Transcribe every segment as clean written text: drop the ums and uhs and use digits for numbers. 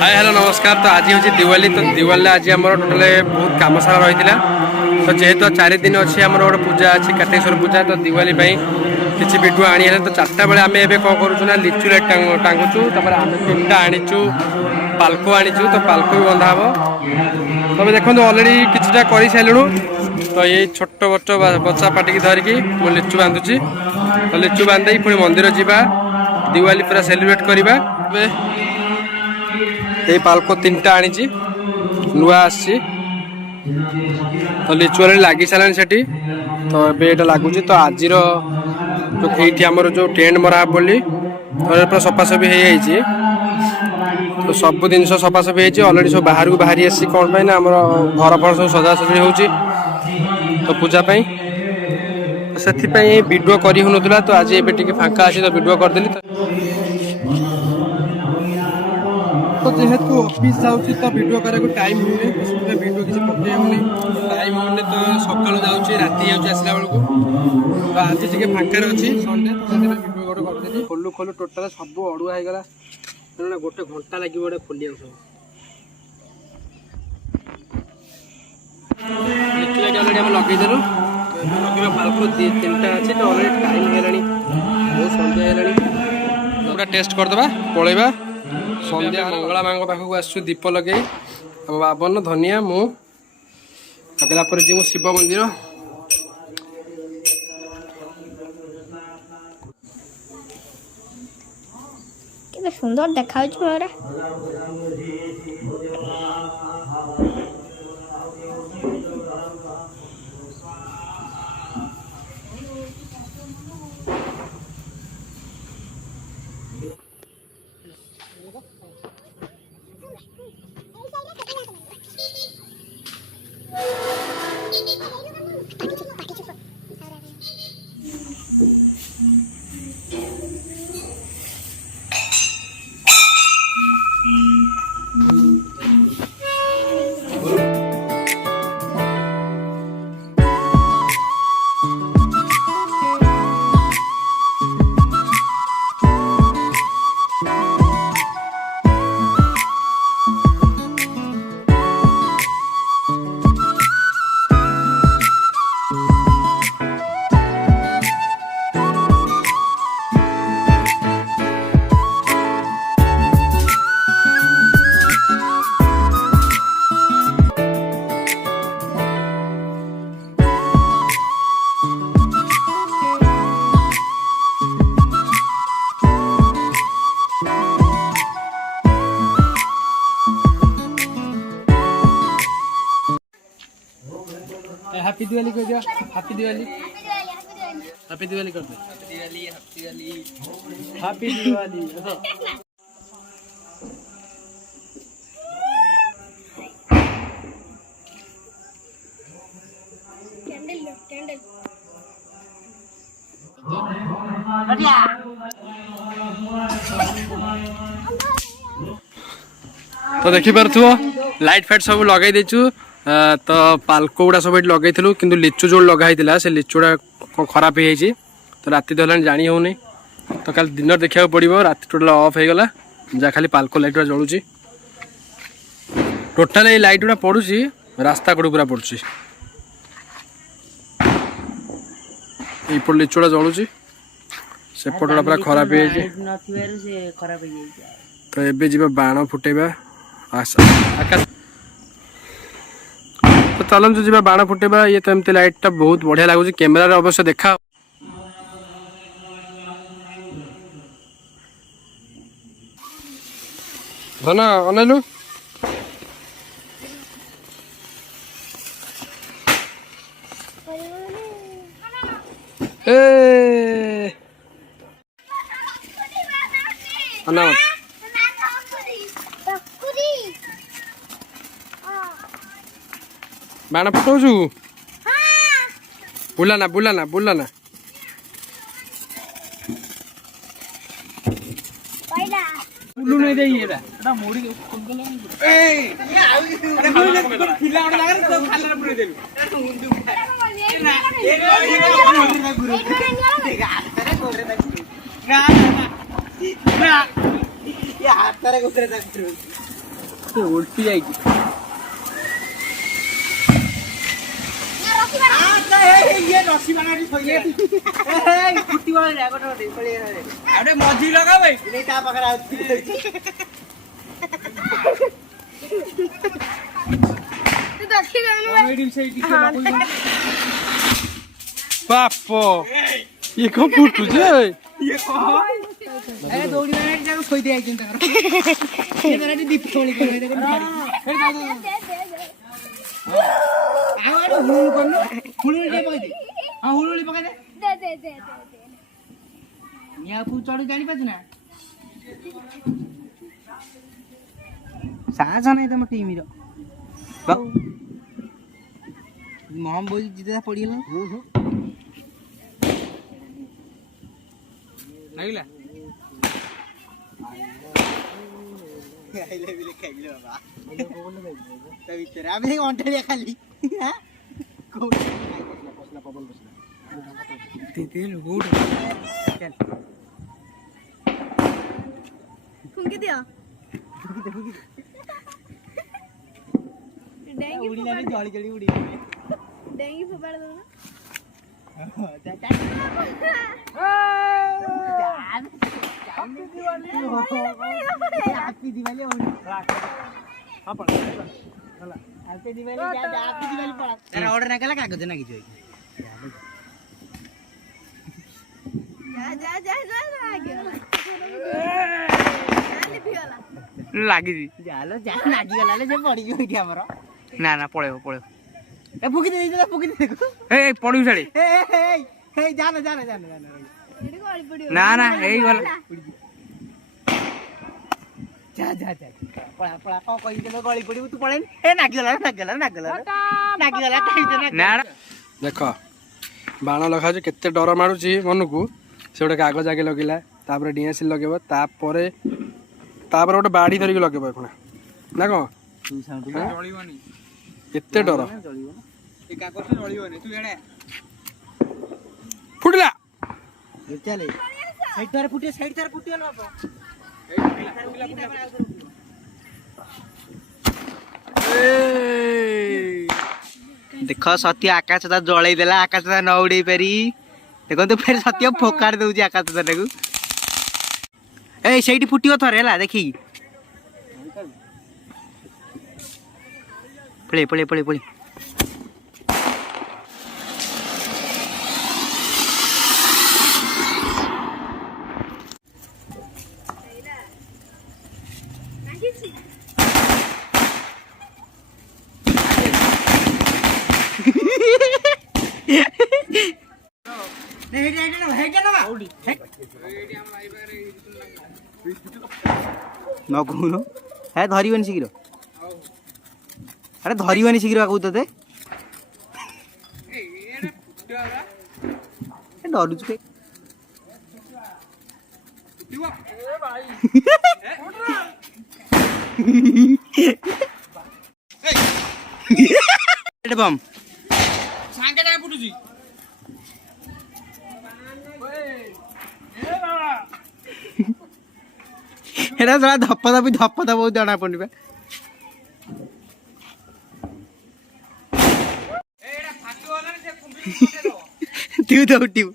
Hi hello नमस्कार। तो आज हूँ दिवाली। तो दिवाली आज आम टोटाल बहुत कम सारा रही है। तो जेहेतु 4 दिन अच्छी आम गोटे पूजा अच्छी कार्तिकेश्वर पूजा। तो दिवाली किसी भिडियो आनी है। तो 4टा बेले आम एवं कौन करूँ ना लिचु लाइट टांगुचु। आम 3टा आनीचु पाल्को आनीचु। तो पाल्को भी बंधा हे। तब देखो अलरेडी किछिटा कर सारूँ। तो ये छोट बच्चा बच्चा पाटिकी धरिकी मुझे लिचु बांधुची। तो लिचु बांधे पुणी मंदिर जावा दिवाली पूरा सेलिब्रेट करवा। ये पाल्को 3टा आनी नुआ आसी। तो लिचु लगी सारे से। तो ये लगुच। तो आज ये आमर जो टेंट मरा बोली तो पूरा सफासफी हो। तो सब जिन सफासफी हो अलरेडी सब बाहर को बाहरी आसी कौन पाई ना आम घर फर सब सजासजी हो। तो पूजा से वीडियो करी हो ना। तो आज ये फांका अच्छी तो वीडियो करदेली। तो जेहेतु ऑफिस जाऊँगी तो वीडियो कराया टाइम होने तो वीडियो किसी पकड़े होनी टाइम होने। तो सकाल जाऊँगी राति आसला बेलू। तो आज टे फांकार अच्छी संडे तो वीडियो गोटे करदेली। खोलू खोलू टोटाल सब अड़ुआ हो गला। गोटे घंटा लगे गोटे खोलिया सब लिचु लाइट अलरेडी आम लगेदेलु। लगे पाल्को 3टा अच्छे। तो अलरेडी टाइम है बहुत सन्ध्या है। पूरा टेस्ट करदे पलैबा सन्ध्या मंगला माँ पाखक आसु दीप लगे बाबन धनिया मु लगला पर जी शिव मंदिर। केते सुंदर देखा मोरा। हैप्पी दिवाली कर दिया। हैप्पी दिवाली हैप्पी दिवाली कर दे। हैप्पी दिवाली तो देखी पार्थु लाइट फाइट सब लगे देचु। तो पाल्को गुड़ा सब लगे कि लिचु जो लगाई से लिचुड़ा खराब हो। तो राति तो जानी होनी। तो कल दिन देखा पड़ो राति टोटाल ऑफ हो गला जहाँ खाली पाल्को लाइट गुड़ा जलुची। टोटाल ये लाइट गुड़ा पड़ुची रास्ता कड़ पूरा पड़ुची। लिचुड़ा जलुची सेपटा पूरा खराब हो। तो एबे जीवा बाण फुटेबा आकाश। तो चलतु जी बाण फुटेबा। ये तो एमती लाइट टा बहुत बढ़िया लगुच। कैमेरा अवश्य देखा धना अनैलु ए अना बाण फुटाऊ बुलाना बुलाना बुलाना बुलू नहीं दे ये एटा मोड़ी ए अरे खिला वाला लगा तो खाला पूरे दे ना ये हाथ रे उतरे तक उल्टी जाएगी ये रस्सी बनाड़ी सोइए ए फुटी वाले रे गोटे पळे रे अरे मजी लगा भाई नहीं ता पकड़ा तू देखी गनु मिडिल से टिके बापो ये कौन फुटू जे ये कौन ए दौड़ी बनाड़ी जाको सोई दे आइकिन तकर ये बनाड़ी दीप तोली के दे आवाज हुल करनो हुलुली पकाई दे हां हुलुली पकाई दे निया फु चढ़ू जानी पाछ ना साहस नहीं तम टीम रो बाऊ मोहम बोल जीते पड़ी गेल नागिला आइले बिले खाइले बाबा तो भीतर आबे अंटलिया खाली हां को पसला पवन पसला तेते लोड चल फुंकी दिया फुकी डेंगी उड़ी ना जली जली उड़ी डेंगी फुबाड़ दो ना हैप्पी दिवाली हां पड़ा हैप्पी दिवाली हैप्पी दिवाली पड़ा अरे ऑर्डर ना कला कागज ना किछ जा आगे लागी जालो जा लागी गला ले जे पड़ी गई हमरो ना ना पळेबो ए फुकी दे फुकी दे ए पड़ू साड़ी ए जाना एडी गली पड़ियो ना ना एई गला जा पड़ा को कहि दे गली पड़ी तू पळे ए नागला कहि दे ना देख बाण लखा केते डर मारुची मन को से गोटे कागज आगे लगेला तापर डीएसएल लगेबो तापर गोटे बाड़ी धरिक लगेबो एखना ना कौन तू साउंड जळीबनी एते डर ए कागज से जळीबनी तू एडे फुटला चले साइड तार फुटी ना बाबा देख सत्य आकाश ता जळई देला आकाश ता न उड़े पारी देखो तो फिर सत्य फोकार दउची आकाश ता को ए सेठी फुटियो थरे हला देखी पळे न कहून है धरबनी शीघ्र अरे धरबनी शीघ्र कहू ते डरुच के बम सांगे जा फुटुची एटा जरा धप्पा बहुत जाना पड़े तू तो उठू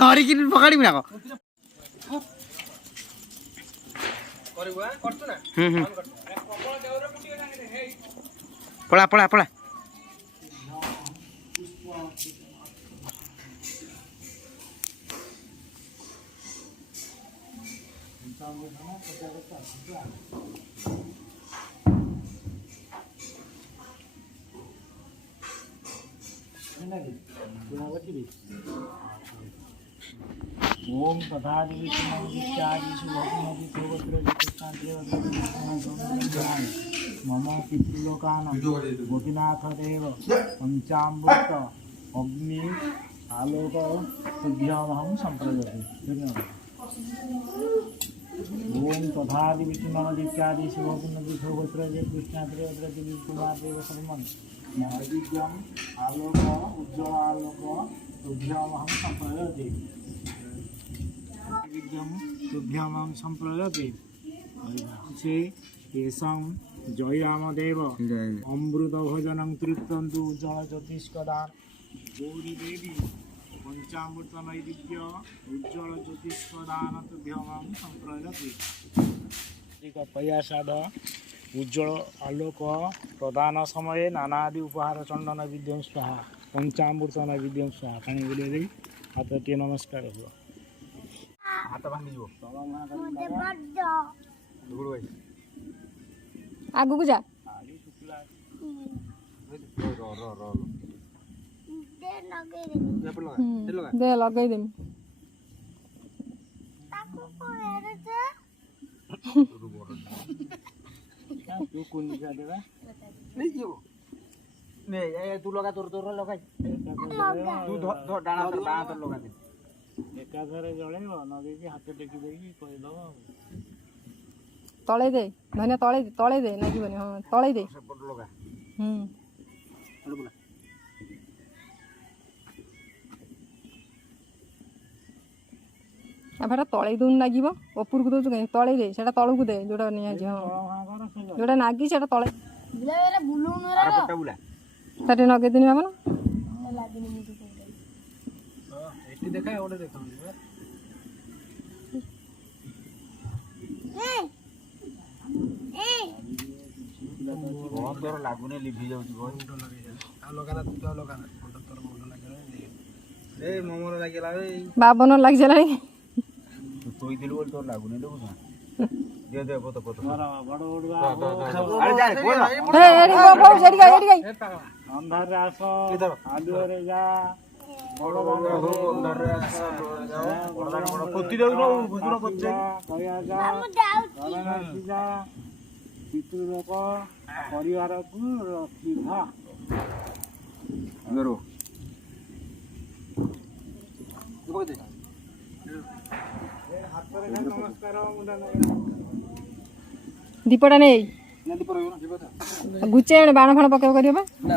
धरिक पकड़ ना पड़ा ओम तथादि मम पितृलोकानां गोपीनाथ देव पंचामृत अग्नि आलोक तुभ्यमहं संप्रदते धन्यवाद। ओम तथादि विष्णुमदित्यादि शिवपुण्यगोत्र कृष्णाद्रेवद्रकुमार देव सर्वम नैवेद्यम आलोक उज्ज्वल आलोक तुभ्यामहं सम्प्रयते विद्यं तुभ्यामहं सम्प्रयते से तेषां जयामदेव अमृत भोजनं तृप्तन्तु उज्ज्वलज्योतिष्कदान गौरी देवी पंचामृत नैवेद्य उज्ज्वल ज्योतिष्कदान तुभ्यामहं सम्प्रयते पयासाद उज्ज्वल आलोक प्रदान समये नानादि उपहार चंदन विद्यं स्वाहा पंचामृत नैवेद्यं स्वाहा पानी बुले हाथ टे नमस्कार हो हाथ भांगी जो आगु को जा दे लगे दे तू कौन दिखा देगा नहीं जीव नहीं ए तू लगा तोर तोर लगा तू डाना तर लगा दे एकाधरे जळेब नगे हाथ टेकी देगी कहि दबो तळे दे धन्य तळे दे नाही बने हां तळे दे सपोर्ट लगा बोला आफाटा तळे दून लागिब ऊपर को दो तळे दे सेटा तळू को दे जोटा निया जे हां जोटा नागी सेटा तळे पट्टा बुला ताटे नगे दिनी बाबा ना एटी देखा ओडे देखा बहुत डर लागुने लिभि जाउची बहुत आ लगाना तू लगाना तोर मुंड लागले ए मोमोर लागेला ए बाबन लाग जलानी तू तोई दिल बोल तोर लागुने देखु ना दे दे पोतो पोतो बड़ उड़वा अरे जा बोल ए एडी गो एडी गई अंधार रे आसो आलू रे जा बड़ बड़ हो अंधार रे आसो बड़ बड़ कोती देउ न भुजुर बच्चे कया जा घरना जा पितृ लोक परिवार को रखिहा गरो हाथ रे नमस्कार मुंडा दीपटा नहीं नदी पर गुचे बाण फाण पकेब करियो बा ना